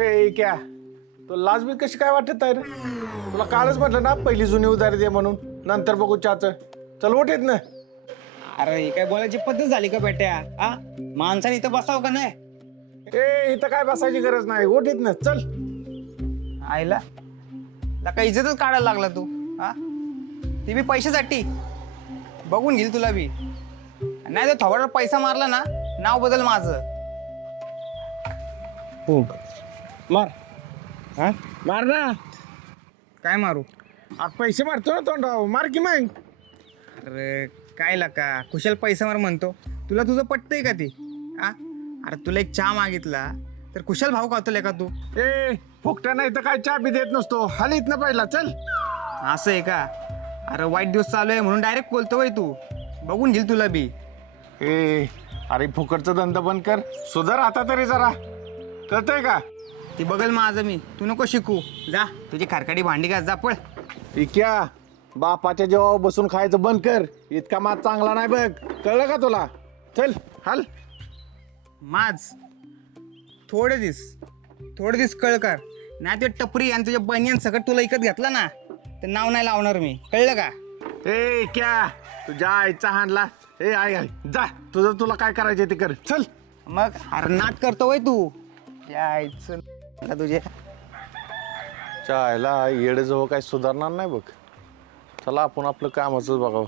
ए क्या तो लाजबीत कशी काय वाटत आहे रे? तुला कालच म्हटलं ना पहिली जुनी उधारी दे म्हणून, नंतर बघू चाच. चल उठ येत ना. अरे ही काय बोलायची पद्धत झाली का बेट्या? हा, माणसाने इथं बसावं का नाही? ए इथं काय बसायची गरज नाही, उठ येत ना चल. आईला का इज्जतच काढायला लागला तू? हा, ती बी पैशासाठी. बघून घेईल तुला बी. नाही तर थोडा पैसा मारला ना, नाव बदल माझं. मार. हा मार ना. काय मारू? अरे पैसे मारतो ना तोंडाव, मार की मग. अरे काय लका कुशल पैसा मार म्हणतो. तुला तुझं पटतंय का ते? हा, अरे तुला एक चहा मागितला तर कुशल भाव खातोय का तू? ए फुकट्या नाही तर काय चहा बी देत नसतो, हाल इथनं पहिला चल. असं आहे का? अरे वाईट दिवस चालू आहे म्हणून डायरेक्ट बोलतोय तू. बघून घेईल तुला बी. ए अरे फुकटचा धंदा बंद कर, सुधार आता तरी जरा, कळतंय का? ती बघल माझं मी, तू नको शिकू. जा तुझी खारकाडी भांडी घास, जा पळ. इक्या बापाच्या जेव्हा बसून खायचं बंद कर, इतका मात चांगला नाही बघ, कळलं का तुला? चल हाल. माझ थोडे दिस कळ कर. नाही ते टपरी आणि तुझ्या बनियन सकट तुला इकत घेतला ना, तर नाव नाही लावणार मी, कळलं का? ए क्या तुझ्या आईचा हाणला. ए आई आई जा, तुझं तुला काय करायचं ते कर, चल. मग अरे नाट करतो वय तू. यायचं तुझ्या. चायला येडे जवळ काही सुधारणार नाही बघ. चला आपण आपलं कामाचं बघावं.